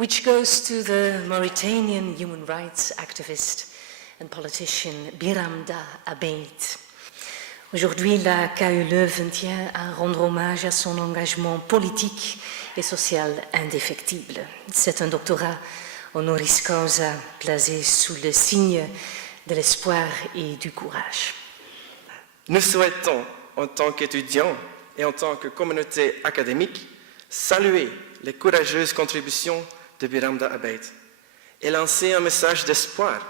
which goes to the Mauritanian human rights activist and politician Biramda Abeid. Aujourd'hui, la KU Leuven tient à rendre hommage à son engagement politique et social indéfectible. C'est un doctorat honoris causa placé sous le signe de l'espoir et du courage. Nous souhaitons, en tant qu'étudiants et en tant que communauté académique, saluer les courageuses contributions de Biramda Abeid et lancer un message d'espoir,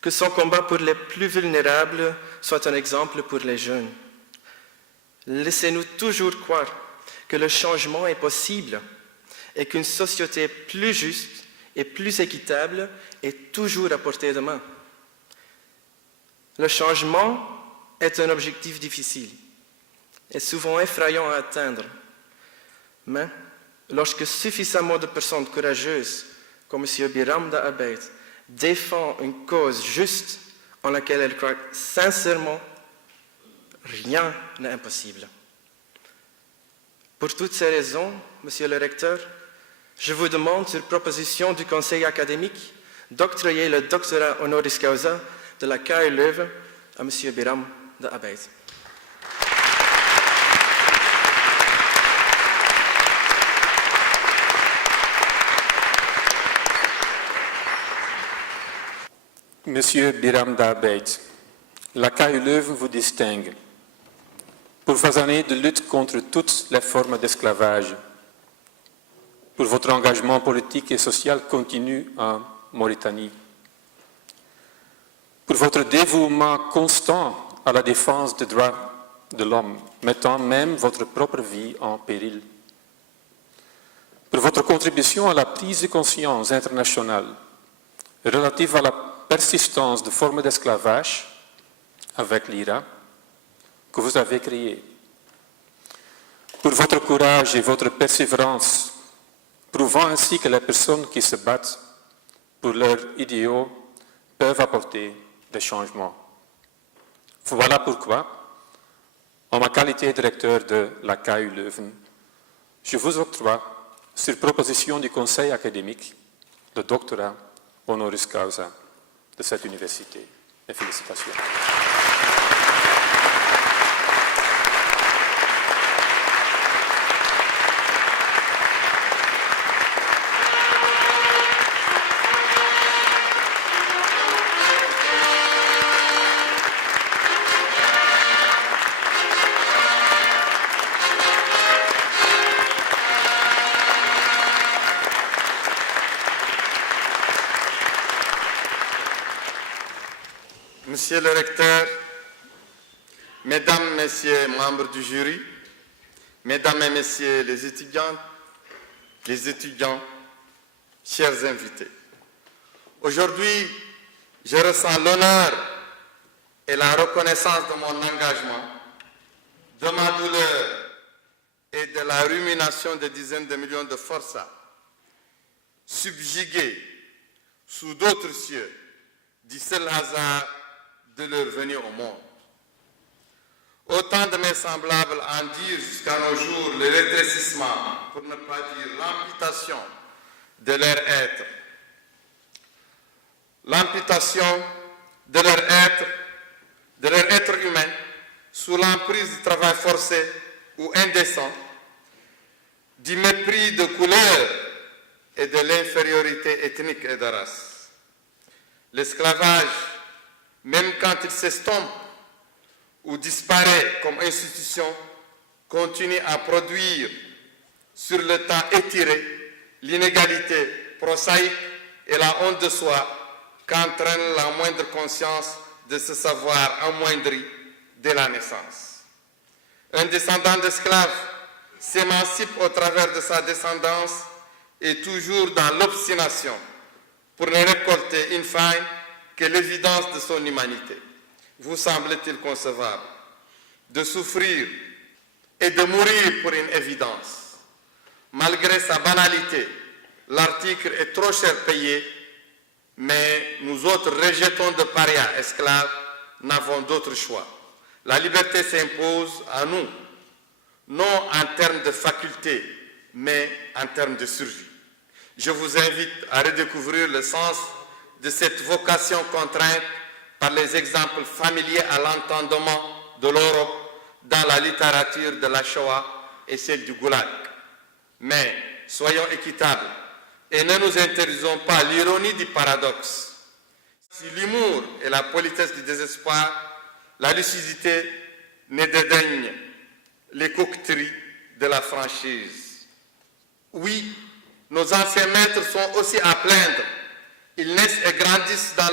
que son combat pour les plus vulnérables soit un exemple pour les jeunes. Laissez-nous toujours croire que le changement est possible et qu'une société plus juste et plus équitable est toujours à portée de main. Le changement est un objectif difficile et souvent effrayant à atteindre. Mais lorsque suffisamment de personnes courageuses comme M. Biramda Abeid défendent une cause juste en laquelle elles croient sincèrement, rien n'est impossible. Pour toutes ces raisons, Monsieur le Recteur, je vous demande, sur proposition du Conseil académique, d'octroyer le doctorat honoris causa de la KU Leuven à M. Biramda Abeid. Monsieur Biramda Abeid, la KU Leuven vous distingue pour vos années de lutte contre toutes les formes d'esclavage, pour votre engagement politique et social continu en Mauritanie, pour votre dévouement constant à la défense des droits de l'homme, mettant même votre propre vie en péril, pour votre contribution à la prise de conscience internationale relative à la persistance de formes d'esclavage avec l'IRA que vous avez créée, pour votre courage et votre persévérance, prouvant ainsi que les personnes qui se battent pour leurs idéaux peuvent apporter des changements. Voilà pourquoi, en ma qualité de directeur de la KU Leuven, je vous octroie, sur proposition du Conseil académique, le doctorat honoris causa de cette université. Et félicitations. Monsieur le Recteur, Mesdames, Messieurs, membres du jury, Mesdames et Messieurs les étudiants, chers invités. Aujourd'hui, je ressens l'honneur et la reconnaissance de mon engagement, de ma douleur et de la rumination de dizaines de millions de forçats, subjugués sous d'autres cieux, du seul hasard de leur venue au monde. Autant de mes semblables en dire jusqu'à nos jours le rétrécissement, pour ne pas dire l'amputation de leur être. L'amputation de leur être humain sous l'emprise du travail forcé ou indécent, du mépris de couleur et de l'infériorité ethnique et de race. L'esclavage, même quand il s'estompe ou disparaît comme institution, continue à produire sur le temps étiré l'inégalité prosaïque et la honte de soi qu'entraîne la moindre conscience de ce savoir amoindri dès la naissance. Un descendant d'esclave s'émancipe au travers de sa descendance et toujours dans l'obstination pour ne récolter in fine que l'évidence de son humanité. Vous semble-t-il concevable de souffrir et de mourir pour une évidence? Malgré sa banalité, l'article est trop cher payé, mais nous autres rejetons de parias esclaves n'avons d'autre choix. La liberté s'impose à nous, non en termes de faculté, mais en termes de survie. Je vous invite à redécouvrir le sens de cette vocation contrainte par les exemples familiers à l'entendement de l'Europe dans la littérature de la Shoah et celle du Goulag. Mais soyons équitables et ne nous interdisons pas l'ironie du paradoxe. Si l'humour et la politesse du désespoir, la lucidité ne dédaigne les coquetteries de la franchise. Oui, nos anciens maîtres sont aussi à plaindre. Ils naissent et grandissent dans